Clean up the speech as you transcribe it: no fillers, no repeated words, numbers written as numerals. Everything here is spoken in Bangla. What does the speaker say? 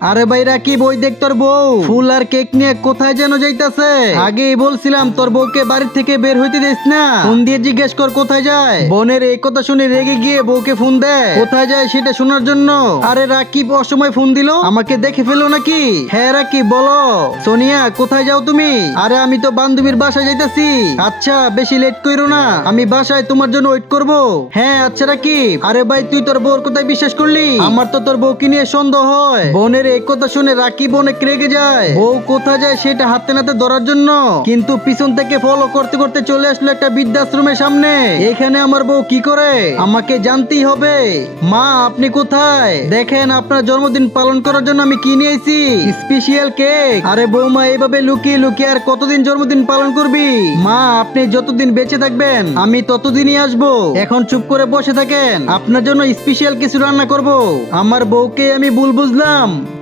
আরে ভাইরা কি বই দেখ তোর বউ ফুল আর কেক নিয়ে কোথায় যেন যাইতাছে। আগেই বলছিলাম তোর বউকে বাড়ি থেকে বের হইতে দিস না। ফোন দিয়ে জিজ্ঞেস কর কোথায় যায়। বোনের এই কথা শুনে রেগে গিয়ে বউকে ফোন দেয় কোথায় যায় সেটা শোনার জন্য। আরে রাকিব অসময় ফোন দিল, আমাকে দেখে ফেলো নাকি? হ্যাঁ রাকিব বলো। সোনিয়া কোথায় যাও তুমি? আরে আমি তো বান্ধবীর বাসায় যাইতাছি। আচ্ছা বেশি লেট কইরো না, আমি বাসায় তোমার জন্য ওয়েট করব। হ্যাঁ আচ্ছা রাকিব। আরে ভাই তুই তোর বউর কোথায় বিশ্বাস করলি? আমার তো তোর বউকে নিয়ে সন্দেহ হয়। বোনের এই কথা শুনে রাকিব অনেক রেগে যায়। বউ কোথায় যায় সেটা হাতে নাতে ধরার জন্য, কিন্তু পিছন থেকে ফলো করতে করতে চলে আসলো একটা বৃদ্ধাশ্রমের সামনে। এখানে আমার বউ কি করে আমাকে জানতেই হবে। মা আপনি কোথায়? দেখেন আপনার জন্মদিন পালন করার জন্য আমি কি নিয়েছি, স্পেশাল কেক। আরে বৌমা এইভাবে লুকিয়ে লুকিয়ে আর কতদিন জন্মদিন পালন করবি? মা আপনি যতদিন বেঁচে থাকবেন আমি ততদিনই আসবো। এখন চুপ করে বসে থাকেন, আপনার জন্য স্পেশাল কিছু রান্না করব। আমার বউকে আমি ভুল বুঝলাম।